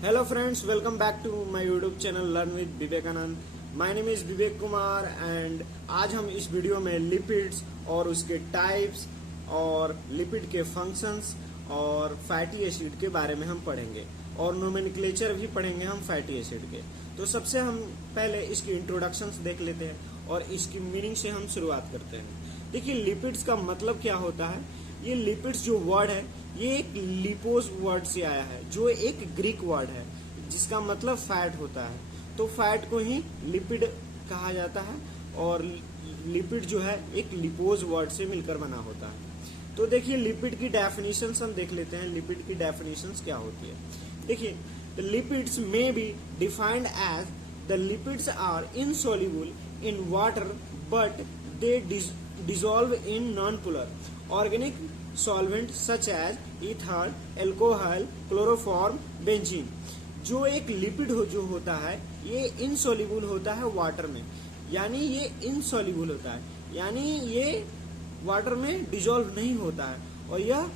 Hello friends, welcome back to my YouTube channel Learn with Vivekanand. My name is Vivek Kumar and आज हम इस video में lipids और उसके टाइप्स और लिपिड के फंक्शंस और फैटी एसिड के बारे में हम पढ़ेंगे और नोमेनक्लेचर भी पढ़ेंगे हम फैटी एसिड के। तो सबसे हम पहले इसकी इंट्रोडक्शंस देख लेते हैं और इसकी मीनिंग से हम शुरुआत करते हैं। देखिए लिपिड्स का मतलब क्या होता है। ये लिपिड्स जो वर्ड है ये एक लिपोज वर्ड से आया है जो एक ग्रीक वर्ड है जिसका मतलब फैट होता है। तो फैट को ही लिपिड कहा जाता है और लिपिड जो है एक लिपोज वर्ड से मिलकर बना होता है। तो देखिए लिपिड की डेफिनेशंस हम देख लेते हैं। लिपिड की डेफिनेशंस क्या होती है। देखिए the lipids may be defined as the lipids are insoluble in water but they dissolve in non-polar organic solvent such as ether, alcohol, chloroform, benzene। जो एक लिपिड जो होता है ये इनसॉल्युबल होता है वाटर में, यानी ये इनसॉल्युबल होता है, यानी ये वाटर में डिजोल्व नहीं होता है और यह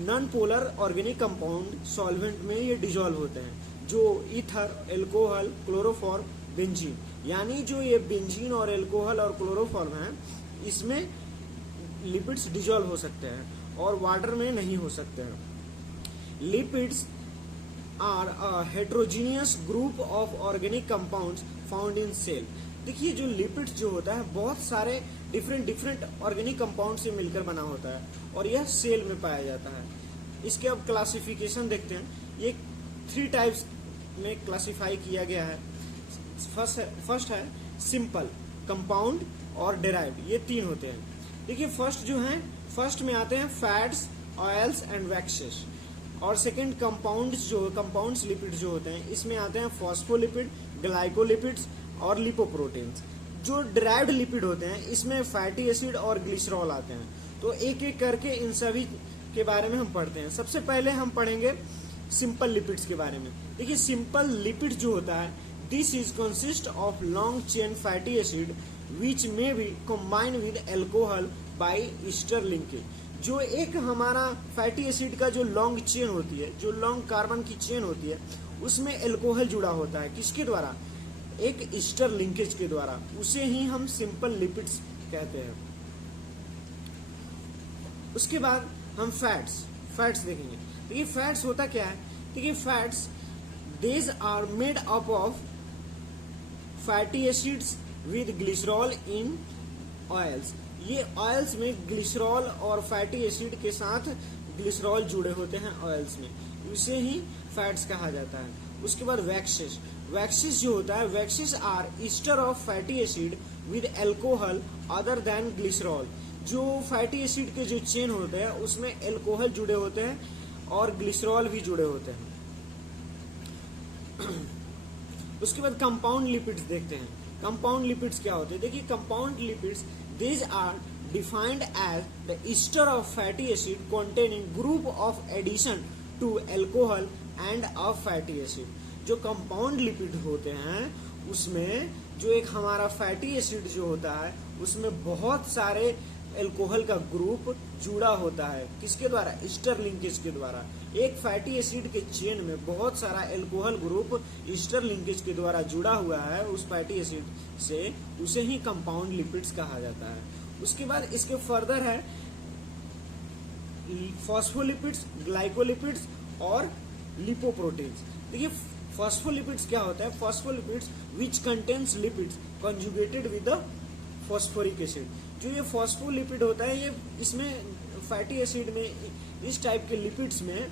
non polar organic compound solvent में ये डिजोल्व होते हैं जो ईथर, एल्कोहल, क्लोरोफॉर्म, बेंजीन, यानी जो ये बेंजीन और एल्कोहल और क्लोरोफॉर्म है इसमें लिपिड्स डिजोल्व हो सकते हैं और वाटर में नहीं हो सकते हैं। Lipids are a heterogeneous group of organic compounds found in cell. देखिए जो लिपिड्स जो होता है बहुत सारे डिफरेंट ऑर्गेनिक कंपाउंड से मिलकर बना होता है और यह सेल में पाया जाता है। इसके अब क्लासिफिकेशन देखते हैं। ये 3 टाइप्स में क्लासिफाई किया गया है। फर्स्ट है सिंपल, कंपाउंड और डेराइव्ड, ये 3 होते हैं। देखिए फर्स्ट में आते हैं फैट्स, ऑयल्स एंड वैक्सेस और सेकंड कंपाउंड्स लिपिड जो होते हैं इसमें आते हैं फॉस्फोलिपिड, ग्लाइकोलिपिड्स और लिपोप्रोटीन्स। जो डेराइव्ड लिपिड होते हैं इसमें फैटी एसिड और ग्लिसरॉल आते हैं। तो एक एक करके इन सभी के बारे में हम पढ़ते हैं। सबसे पहले हम पढ़ेंगे सिंपल लिपिड्स के बारे में। देखिए सिंपल लिपिड जो होता है this is consist of long chain fatty acid which may be combined with alcohol by ester linkage। जो एक हमारा फैटी एसिड का जो लॉन्ग चेन होती है, जो लॉन्ग कार्बन की चेन होती है उसमें एल्कोहल जुड़ा होता है। किसके द्वारा? एक ईस्टर लिंकेज के द्वारा। उसे ही हम सिंपल लिपिड्स कहते हैं। उसके बाद हम फैट्स देखेंगे। देखिए फैट्स होता क्या है। देखिए fats these are made up of fatty acids with glycerol in oils. ये ऑयल्स में ग्लिसरॉल और फैटी एसिड के साथ ग्लिसरॉल जुड़े होते हैं ऑयल्स में, इसे ही फैट्स कहा जाता है। उसके बाद वैक्सेस जो होता है waxes are ester of fatty acid with alcohol other than glycerol. जो फैटी एसिड के जो चेन होते हैं उसमें एल्कोहल जुड़े होते हैं और ग्लिसरॉल भी जुड़े होते हैं। उसके बाद कंपाउंड लिपिड्स देखते हैं। कंपाउंड लिपिड्स क्या होते हैं। देखिए compound lipids these are defined as the ester of fatty acid containing group of addition to alcohol and of fatty acid. जो कंपाउंड लिपिड होते हैं उसमें जो एक हमारा फैटी एसिड जो होता है उसमें बहुत सारे एल्कोहल का ग्रुप जुड़ा होता है। किसके द्वारा? ईस्टर लिंकेज के द्वारा। एक फैटी एसिड के चेन में बहुत सारा एल्कोहल ग्रुप ईस्टर लिंकेज के द्वारा जुड़ा हुआ है उस फैटी एसिड से, उसे ही कंपाउंड लिपिड्स कहा जाता है। उसके बाद इसके फर्दर है फॉस्फोलिपिड्स, ग्लाइकोलिपिड्स और लिपोप्रोटीन्स। देखिए फॉस्फोलिपिड्स क्या होता है। Phospholipids which contains lipids conjugated with the phosphoric acid. जो ये फॉस्फोलिपिड होता है ये इसमें फैटी एसिड में इस टाइप के लिपिड्स में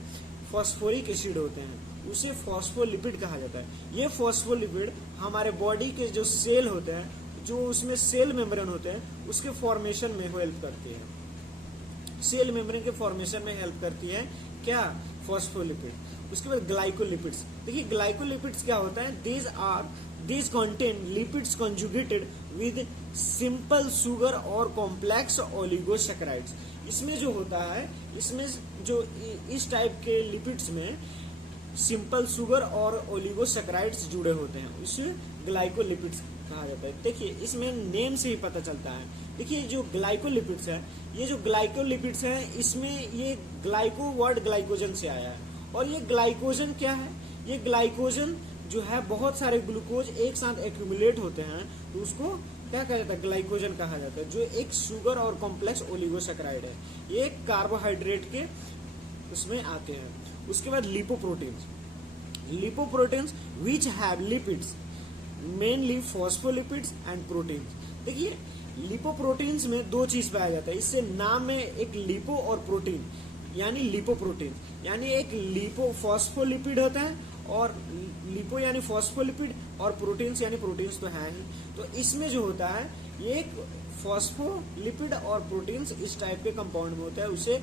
फॉस्फोरिक एसिड होते हैं, उसे फॉस्फोलिपिड कहा जाता है। ये फॉस्फोलिपिड हमारे बॉडी के जो सेल होते हैं, जो उसमें सेल मेम्ब्रेन होते हैं उसके फॉर्मेशन में हेल्प करती है। सेल मेम्ब्रेन के फॉर्मेशन में हेल्प करती है क्या? फॉस्फोलिपिड। उसके बाद ग्लाइकोलिपिड्स। देखिए ग्लाइकोलिपिड्स क्या होता है। These contain lipids conjugated with simple sugar और complex oligosaccharides। इसमें जो होता है इसमें जो इस टाइप के लिपिड्स में सिंपल शुगर और ओलिगोसैकेराइड्स जुड़े होते हैं, इसे ग्लाइकोलिपिड्स कहा जाता है। देखिए इसमें नेम से ही पता चलता है। देखिए जो ग्लाइकोलिपिड्स है, ये जो ग्लाइकोलिपिड्स है इसमें ये ग्लाइको वर्ड ग्लाइकोजन से आया है और ये ग्लाइकोजन क्या है, ये ग्लाइकोजन जो है, बहुत सारे ग्लूकोज एक साथ एक्यूमुलेट होते हैं, तो उसको क्या कहा जाता है, ग्लाइकोजन कहा जाता है, जो एक शुगर और कॉम्प्लेक्स ओलिगोसैकेराइड है। ये कार्बोहाइड्रेट के उसमें आते हैं। उसके बाद lipoproteins, lipoproteins which have lipids, mainly phospholipids and proteins. देखिए लिपोप्रोटीन्स में दो चीज पाया जाता है, इससे नाम में एक लिपो और प्रोटीन, यानी लिपोप्रोटीन, यानी एक लिपो फॉस्फोलिपिड होता है, और लिपो यानी फॉस्फोलिपिड, और प्रोटीन्स यानी प्रोटीन्स तो है ही। तो इसमें जो होता है ये एक फॉस्फोलिपिड और प्रोटीन्स इस टाइप के कंपाउंड में होता है, उसे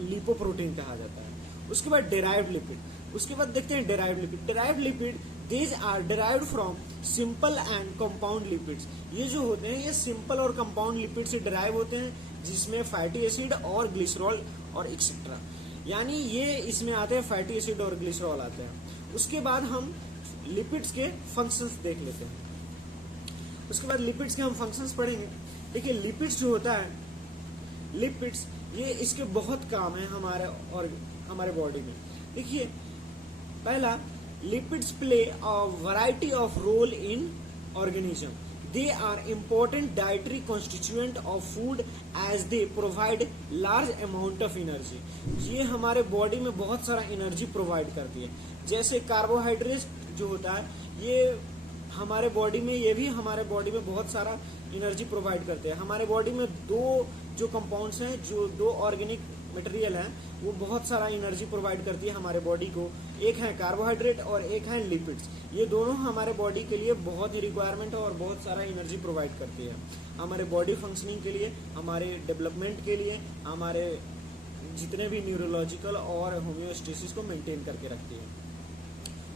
लिपोप्रोटीन कहा जाता है। उसके बाद डेराइव्ड लिपिड, उसके बाद देखते हैं derived lipid. Derived lipid these are derived from simple and compound lipids. ये जो होते हैं ये सिंपल और कंपाउंड लिपिड से डेराइव होते हैं, जिसमें फैटी एसिड और ग्लिसरॉल और एक्सेट्रा, यानी ये इसमें आते हैं, फैटी एसिड और ग्लिसरॉल आते हैं। उसके बाद हम लिपिड्स के फंक्शंस देख लेते हैं। उसके बाद लिपिड्स के हम फंक्शंस पढ़ेंगे। देखिए लिपिड्स जो होता है, लिपिड्स ये इसके बहुत काम है हमारे और हमारे बॉडी में। देखिए पहला, lipids play a variety of role in organism. They are important dietary constituent of food as they provide large amount of energy. ये हमारे बॉडी में बहुत सारा एनर्जी प्रोवाइड करती है। जैसे कार्बोहाइड्रेट जो होता है ये हमारे बॉडी में, ये भी हमारे बॉडी में बहुत सारा एनर्जी प्रोवाइड करते हैं। हमारे बॉडी में दो जो कंपाउंड्स हैं, जो दो ऑर्गेनिक मटेरियल हैं, वो बहुत सारा एनर्जी प्रोवाइड करती है हमारे बॉडी को। एक है कार्बोहाइड्रेट और एक है लिपिड्स। ये दोनों हमारे बॉडी के लिए बहुत ही रिक्वायरमेंट है और बहुत सारा एनर्जी प्रोवाइड करती है हमारे बॉडी फंक्शनिंग के लिए, हमारे डेवलपमेंट के लिए, हमारे जितने भी न्यूरोलॉजिकल और होम्योस्टेसिस को मेंटेन करके रखती है।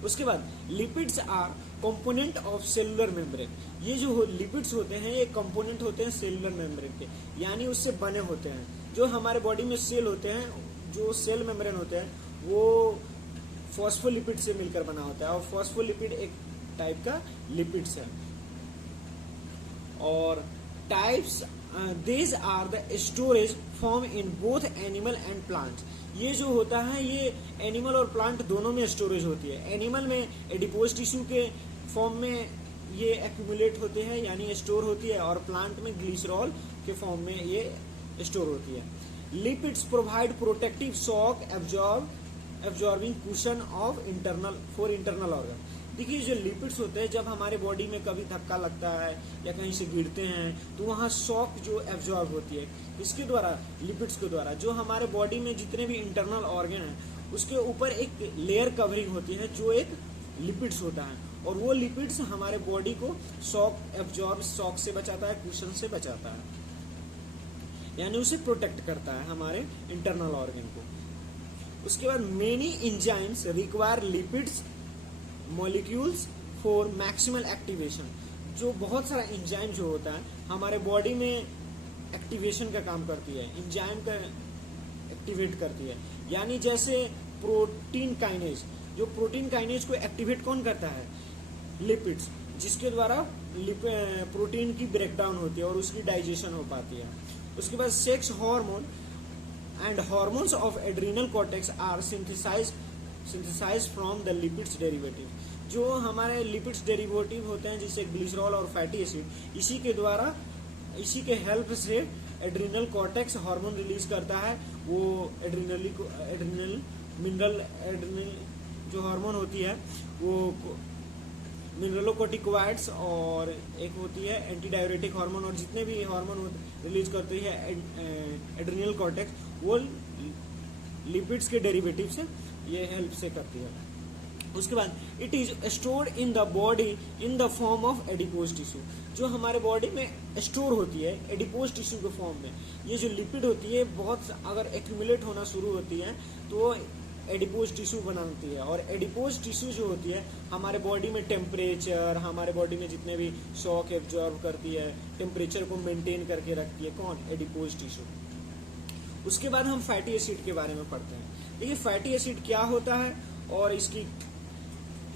उसके बाद lipids R component of cellular membrane. ये जो लिपिड्स होते हैं ये कंपोनेंट होते हैं सेलुलर मेम्ब्रेन के, यानी उससे बने होते हैं। जो हमारे बॉडी में सेल होते हैं, जो सेल मेम्ब्रेन होते हैं, वो फॉस्फोलिपिड से मिलकर बना होता है, और फॉस्फोलिपिड एक टाइप का लिपिड्स है। और types these are the storage form in both animal and plants. ये जो होता है ये एनिमल और प्लांट दोनों में स्टोरेज होती है। एनिमल में एडिपोज टिश्यू के फॉर्म में ये एक्यूमुलेट होते हैं, यानी स्टोर होती है, और प्लांट में ग्लिसरॉल के फॉर्म में ये स्टोर होती है। Lipids provide protective shock absorbing cushion of internal organ. देखिए जो लिपिड्स होते हैं, जब हमारे बॉडी में कभी धक्का लगता है या कहीं से गिरते हैं तो वहाँ शॉक जो एब्जॉर्ब होती है, इसके द्वारा, लिपिड्स के द्वारा, जो हमारे बॉडी में जितने भी इंटरनल ऑर्गन हैं उसके ऊपर एक लेयर कवरिंग होती है जो एक लिपिड्स होता है, और वो लिपिड्स हमारे बॉडी को शॉक से बचाता है, कुशन से बचाता है, यानी उसे प्रोटेक्ट करता है हमारे इंटरनल ऑर्गन को। उसके बाद many enzymes require lipids molecules for maximal activation. जो बहुत सारा एंजाइम जो होता है हमारे बॉडी में एक्टिवेशन का काम करती है, एंजाइम का एक्टिवेट करती है, यानी जैसे प्रोटीन काइनेज। जो प्रोटीन काइनेज को एक्टिवेट कौन करता है? लिपिड्स, जिसके द्वारा प्रोटीन की ब्रेकडाउन होती है और उसकी डाइजेशन हो पाती है। उसके बाद sex hormone and hormones of adrenal cortex are synthesized from the lipids derivative. जो हमारे लिपिड्स डेरिवेटिव होते हैं जैसे ग्लिसरॉल और फैटी एसिड, इसी के द्वारा, इसी के हेल्प से एड्रिनल कॉर्टेक्स हार्मोन रिलीज करता है। वो एड्रिनल जो हार्मोन होती है वो मिनरलोकोर्टिकोइड्स, और एक होती है एंटी डायरेटिक हार्मोन, और जितने भी हार्मोन रिलीज करती है एड्रिनल कॉर्टेक्स, वो लिपिड्स के डेरिवेटिव से ये हेल्प से करती है। उसके बाद it is stored in the body in the form of adipose tissue. जो हमारे बॉडी में स्टोर होती है एडिपोज टिश्यू के फॉर्म में, ये जो लिपिड होती है बहुत अगर एक्यूमुलेट होना शुरू होती है तो एडिपोज टिश्यू बनाती है, और एडिपोज टिश्यू जो होती है हमारे बॉडी में टेम्परेचर, हमारे बॉडी में जितने भी शॉक एब्जॉर्ब करती है, टेम्परेचर को मेंटेन करके रखती है, कौन? Adipose tissue. उसके बाद हम फैटी एसिड के बारे में पढ़ते हैं। देखिए फैटी एसिड क्या होता है और इसकी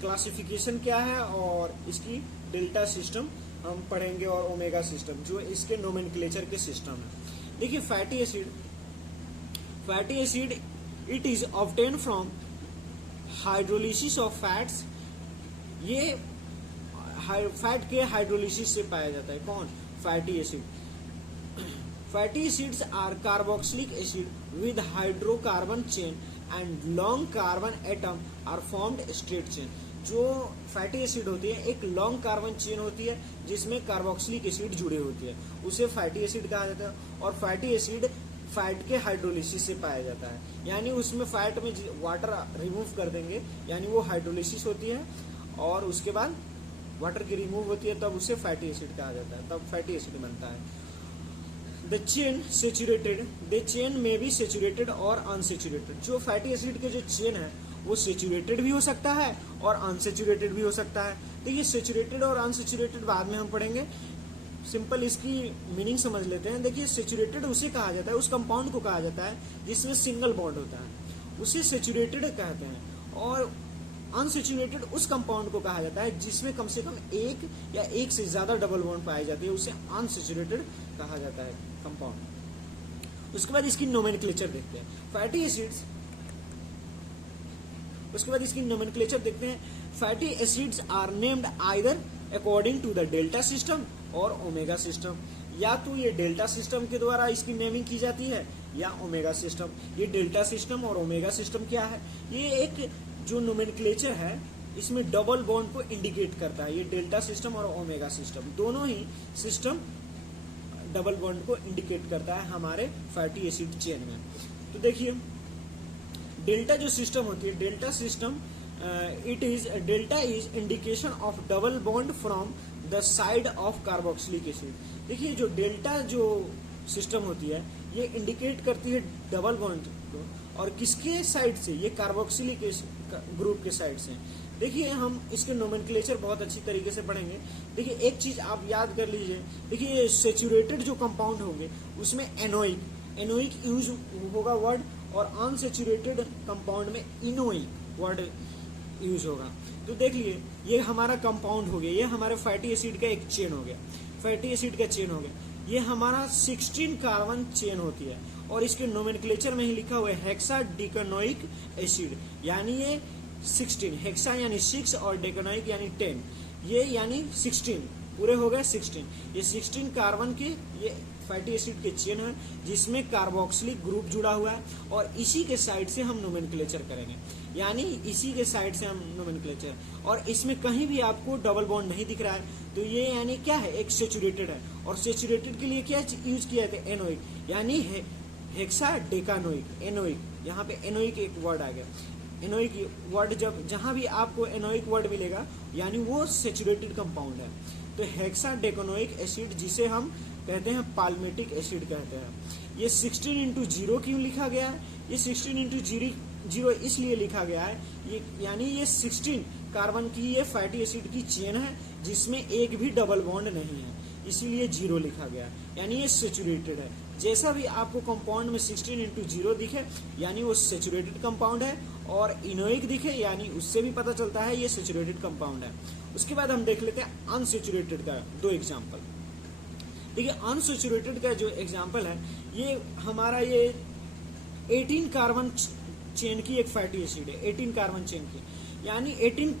क्लासिफिकेशन क्या है, और इसकी डेल्टा सिस्टम हम पढ़ेंगे, और ओमेगा सिस्टम जो इसके नोमेनक्लेचर के सिस्टम है। देखिए fatty acid it is obtain from hydrolysis of fats, ये फैट के हाइड्रोलिसिस से पाया जाता है। कौन? Fatty acid. Fatty acids are carboxylic acid with hydrocarbon chain and long carbon atom are formed straight chain. जो फैटी एसिड होती है एक लॉन्ग कार्बन चेन होती है जिसमें कार्बोक्सिलिक एसिड जुड़े होती है, उसे फैटी एसिड कहा जाता है। और फैटी एसिड फैट के हाइड्रोलिसिस से पाया जाता है, यानी उसमें फैट में वाटर रिमूव कर देंगे, यानी वो हाइड्रोलिसिस होती है और उसके बाद वाटर की रिमूव होती है, तब उसे फैटी एसिड कहा जाता है, तब फैटी एसिड बनता है। The chain saturated, the chain में बी सेचुरेटेड और अनसेचुरेटेड। जो फैटी एसिड के जो चेन है वो सेचुरेटेड भी हो सकता है और अनसेचुरेटेड भी हो सकता है। तो ये सेचुरेटेड और अनसेचुरेटेड बाद में हम पढ़ेंगे, सिंपल इसकी मीनिंग समझ लेते हैं। देखिए सेचुरेटेड उसे कहा जाता है, उस कंपाउंड को कहा जाता है जिसमें सिंगल बॉन्ड होता है, उसे सेचुरेटेड कहते हैं। और अनसेचुरेटेड उस कंपाउंड को कहा जाता है जिसमें कम से कम एक या एक से ज्यादा डबल बॉन्ड पाई जाती है, उसे अनसेचुरेटेड कहा जाता है कंपाउंड। उसके बाद इसकी नोमेनक्लेचर देखते हैं। फैटी एसिड्स, उसके बाद इसकी नोमेनक्लेचर देखते हैं। Fatty acids are named either according to the delta system और ओमेगा सिस्टम। या तो ये डेल्टा सिस्टम के द्वारा इसकी नेमिंग की जाती है या ओमेगा सिस्टम। ये डेल्टा सिस्टम और ओमेगा सिस्टम क्या है? ये एक जो नोमेनक्लेचर है इसमें डबल बॉन्ड को इंडिकेट करता है। ये डेल्टा सिस्टम और ओमेगा सिस्टम दोनों ही सिस्टम डबल बॉन्ड को इंडिकेट करता है हमारे फैटी एसिड चेन में। तो देखिए डेल्टा जो सिस्टम होती है, delta system delta is indication of double bond from the side of carboxylic acid. देखिए जो डेल्टा जो सिस्टम होती है ये इंडिकेट करती है डबल बॉन्ड को, और किसके साइड से? ये कार्बोक्सिलिक ग्रुप के साइड से। देखिए हम इसके नोमेनक्लेचर बहुत अच्छी तरीके से पढ़ेंगे। देखिए एक चीज आप याद कर लीजिए, देखिए सेचुरेटेड जो कंपाउंड होंगे उसमें एनोइक यूज होगा वर्ड, और अनसेचुरेटेड कंपाउंड में इनोइक वर्ड यूज होगा। तो देख लिए ये हमारा कंपाउंड हो गया, ये हमारे फैटी एसिड का एक चेन हो गया, फैटी एसिड का चेन हो गया। ये हमारा 16 कार्बन चेन होती है और इसके नोमेनक्लेचर में ही लिखा हुआ है हेक्सा डेकानोइक एसिड, यानी ये 16, हेक्सा यानी 6 और डेकानोइक यानी 10, ये यानी 16 पूरे हो गए 16। ये 16 कार्बन के ये फैटी एसिड के चेन है जिसमें कार्बोक्सिलिक ग्रुप जुड़ा हुआ है, और इसी के साइड से हम नोमेनक्लेचर करेंगे, यानी इसी के साइड से हम नोमेनक्लेचर। और इसमें कहीं भी आपको डबल बॉन्ड नहीं दिख रहा है, तो ये यानी क्या है? एक सेचुरेटेड है। और सेचुरेटेड के लिए क्या यूज किया था? एनोइक, यानी हेक्सा डेकानोइक, एनोइक। यहाँ पे एनोइक एक वर्ड आ गया। एनोइक वर्ड जब जहां भी आपको एनोइक वर्ड मिलेगा यानी वो सेचुरेटेड कंपाउंड है। तो हेक्सा डेकानोइक एसिड जिसे हम कहते हैं पाल्मेटिक एसिड कहते हैं। ये 16:0 क्यों लिखा गया है? ये 16:0 इसलिए लिखा गया है, ये यानी ये 16 कार्बन की ये फैटी एसिड की चेन है जिसमें एक भी डबल बॉन्ड नहीं है, इसीलिए 0 लिखा गया, यानी ये सेचुरेटेड है। जैसा भी आपको कंपाउंड में 16:0 दिखे यानी वो सेचुरेटेड कंपाउंड है, और इनोइक दिखे यानी उससे भी पता चलता है ये सेचुरेटेड कंपाउंड है। उसके बाद हम देख लेते हैं अनसेचुरेटेड का 2 एग्जाम्पल। देखिए अनसेचुरेटेड का जो एग्जाम्पल है ये हमारा ये 18 कार्बन चेन की एक फैटी एसिड है, 18 कार्बन चेन की, यानी 18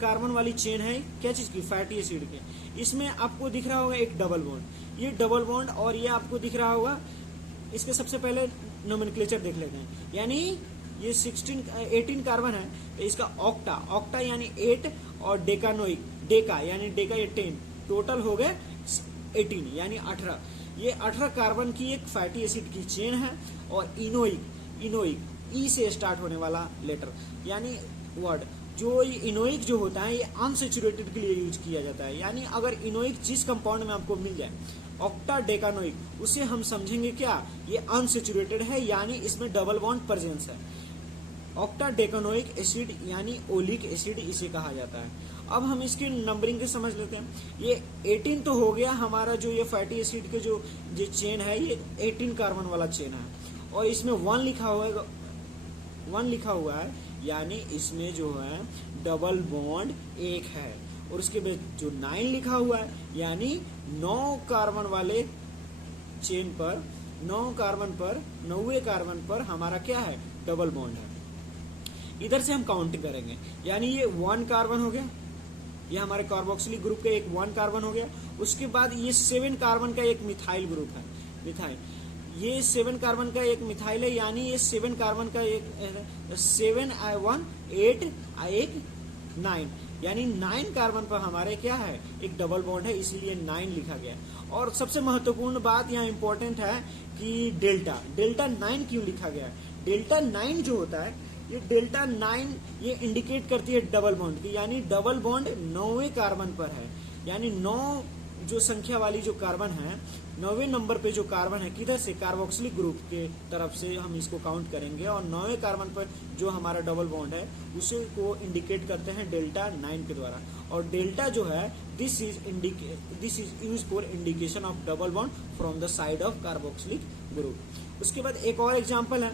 कार्बन वाली चेन है क्या चीज की? फैटी एसिड के। इसमें आपको दिख रहा होगा एक डबल बॉन्ड, ये डबल बॉन्ड, और ये आपको दिख रहा होगा। इसके सबसे पहले नोमेनक्लेचर देख लेते हैं, यानी ये 18 कार्बन है तो इसका ऑक्टा यानी 8 और डेकानोइक, डेका यानी डेका ये 10, टोटल हो गए 18 यानी 18। ये 18 कार्बन की एक फैटी एसिड की चेन है, और इनोइक ई से स्टार्ट होने वाला लेटर यानी वर्ड। जो इनोइक जो होता है ये अनसेचुरेटेड के लिए यूज किया जाता है, यानी अगर इनोइक जिस कंपाउंड में आपको मिल जाए ऑक्टा डेकानोइक, उसे हम समझेंगे क्या? ये अनसेचुरेटेड है, यानी इसमें डबल बॉन्ड प्रेजेंस है। ऑक्टा डेकानोइक एसिड यानी ओलिक एसिड इसे कहा जाता है। अब हम इसकी नंबरिंग के समझ लेते हैं। ये 18 तो हो गया हमारा, जो ये फैटी एसिड के जो चेन है ये 18 कार्बन वाला चेन है, और इसमें 1 लिखा हुआ है, यानी इसमें जो है डबल बॉन्ड 1 है। और उसके बाद जो 9 लिखा हुआ है यानी 9 कार्बन वाले चेन पर 9वें कार्बन पर हमारा क्या है? डबल बॉन्ड है। इधर से हम काउंट करेंगे। यानी ये 1 कार्बन हो गया, ये हमारे कार्बोक्सिलिक ग्रुप का एक 1 कार्बन हो गया। उसके बाद ये 7 कार्बन का एक मिथाइल ग्रुप है, मिथाइल, ये 7 कार्बन का एक मिथाइल है, यानी ये 7 कार्बन का एक 7 1 8 1 9, यानी 9 कार्बन पर हमारे क्या है, एक डबल बॉन्ड है, इसीलिए 9 लिखा गया। और सबसे महत्वपूर्ण बात यहाँ इंपॉर्टेंट है कि डेल्टा 9 क्यों लिखा गया है। डेल्टा 9 जो होता है, ये डेल्टा 9 ये इंडिकेट करती है डबल बॉन्ड की, यानी डबल बॉन्ड 9वें कार्बन पर है। यानी 9 जो संख्या वाली जो कार्बन है, 9वें नंबर पे जो कार्बन है, किधर से, कार्बोक्सिलिक ग्रुप के तरफ से हम इसको काउंट करेंगे, और 9वें कार्बन पर जो हमारा डबल बॉन्ड है उसे को इंडिकेट करते हैं डेल्टा 9 के द्वारा। और डेल्टा जो है, this is use for indication of double bond from the side of carboxylic group. उसके बाद एक और एग्जाम्पल है,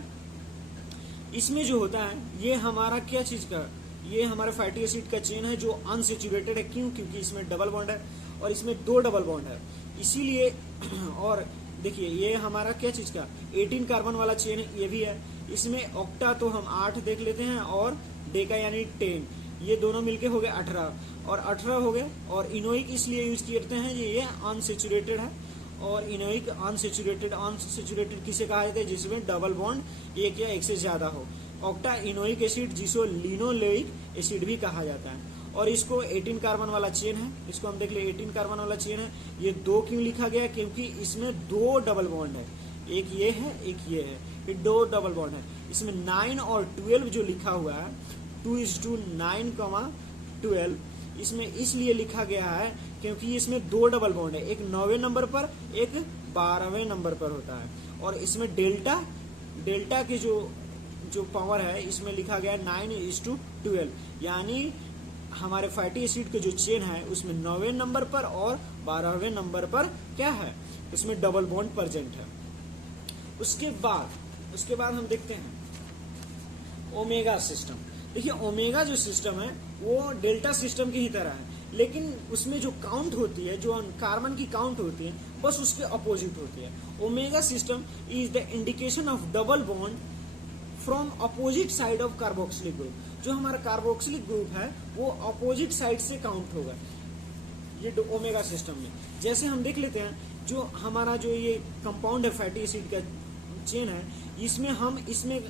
इसमें जो होता है, ये हमारा क्या चीज का, ये हमारा फैटी एसिड का चेन है जो अनसेचुरेटेड है। क्यों? क्योंकि इसमें डबल बॉन्ड है और इसमें 2 डबल बॉन्ड है, इसीलिए। और देखिए ये हमारा क्या चीज का, 18 कार्बन वाला चेन है, ये भी है। इसमें ऑक्टा तो हम 8 देख लेते हैं, और डेका यानी 10, ये दोनों मिलके हो गए 18, और 18 हो गए। और इनोइक इसलिए यूज करते हैं, ये अनसेचुरेटेड है, और इनोइक अनसेचुरेटेड किसे कहा जाता है, जिसमें डबल बॉन्ड एक या एक से ज्यादा हो। ऑक्टा इनोइक एसिड जिसको लिनोलेइक एसिड भी कहा जाता है। और इसको 18 कार्बन वाला चेन है, इसको हम देख ले, 18 कार्बन वाला चेन है। ये 2 क्यों लिखा गया, क्योंकि इसमें 2 डबल बॉन्ड है, एक ये है एक ये है, ये 2 डबल बॉन्ड है। इसमें 9 और 12 जो लिखा हुआ है, 2:9, 12, इसमें इसलिए लिखा गया है क्योंकि इसमें 2 डबल बॉन्ड है, एक 9वें नंबर पर, एक 12वें नंबर पर होता है। और इसमें डेल्टा की जो पावर है, इसमें लिखा गया है 9:12, यानी हमारे फैटी एसिड के जो चेन है उसमें 9वें नंबर पर और 12वें नंबर पर क्या है, इसमें डबल बॉन्ड प्रेजेंट है। उसके बाद हम देखते हैं ओमेगा सिस्टम। देखिए ओमेगा जो सिस्टम है वो डेल्टा सिस्टम की ही तरह है, लेकिन उसमें जो काउंट होती है, जो कार्बन की काउंट होती है, बस उसके अपोजिट होती है। Omega system is the indication of double bond from opposite side of carboxylic group. जो हमारा कार्बोक्सिलिक ग्रुप है वो अपोजिट साइड से काउंट होगा ये ओमेगा सिस्टम में। जैसे हम देख लेते हैं, जो हमारा जो ये कंपाउंड है फैटी एसिड का चेन है, इसमें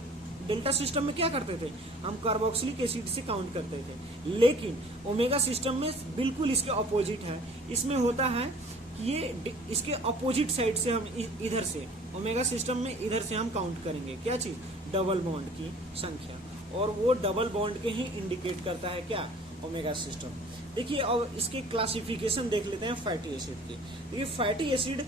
डेल्टा सिस्टम में क्या करते थे, हम कार्बोक्सिलिक एसिड से काउंट करते थे। लेकिन ओमेगा सिस्टम में बिल्कुल इसके अपोजिट है। इसमें होता है ये इसके अपोजिट साइड से हम इधर से, ओमेगा सिस्टम में इधर से हम काउंट करेंगे क्या चीज, डबल बॉन्ड की संख्या, और वो डबल बॉन्ड के ही इंडिकेट करता है क्या, ओमेगा सिस्टम। देखिए अब इसके क्लासिफिकेशन देख लेते हैं फैटी एसिड की। देखिए फैटी एसिड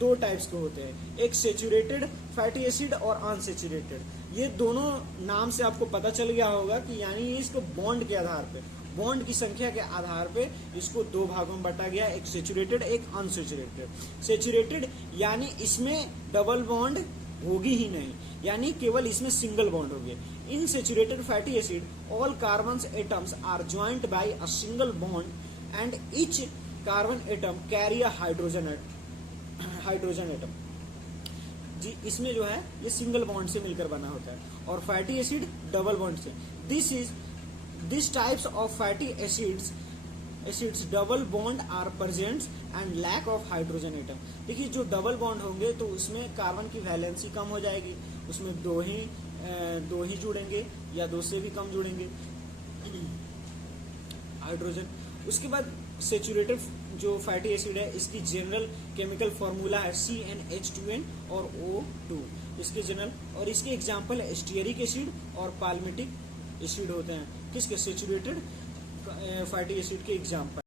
2 टाइप्स के होते हैं, एक सेचुरेटेड फैटी एसिड और अनसेचुरेटेड। ये दोनों नाम से आपको पता चल गया होगा कि यानी इसको बॉन्ड के आधार पे, बॉन्ड की संख्या के आधार पे इसको 2 भागों में बांटा गया, एक सेचुरेटेड एक अनसेचुरेटेड। सेचुरेटेड यानी इसमें डबल बॉन्ड होगी ही नहीं, यानी केवल इसमें सिंगल बॉन्ड होगी। In saturated fatty acid all carbon atoms are joint by a single bond and each carbon atom carry a hydrogen atom. जी इसमें जो है ये सिंगल बॉन्ड से मिलकर बना होता है, और फैटी एसिड डबल बॉन्ड से। This types of fatty acids double bond are present and lack of hydrogen atom. देखिए जो डबल बॉन्ड होंगे तो उसमें कार्बन की वैलेंसी कम हो जाएगी, उसमें दो ही जुड़ेंगे या 2 से भी कम जुड़ेंगे हाइड्रोजन। उसके बाद सेचुरेटेड जो फैटी एसिड है इसकी जनरल केमिकल फॉर्मूला है CnH2n और O2, इसके जनरल, और इसके एग्जाम्पल है स्टीयरिक एसिड और पाल्मिटिक एसिड होते हैं, किसके, सेचुरेटेड फैटी एसिड के एग्जाम्पल।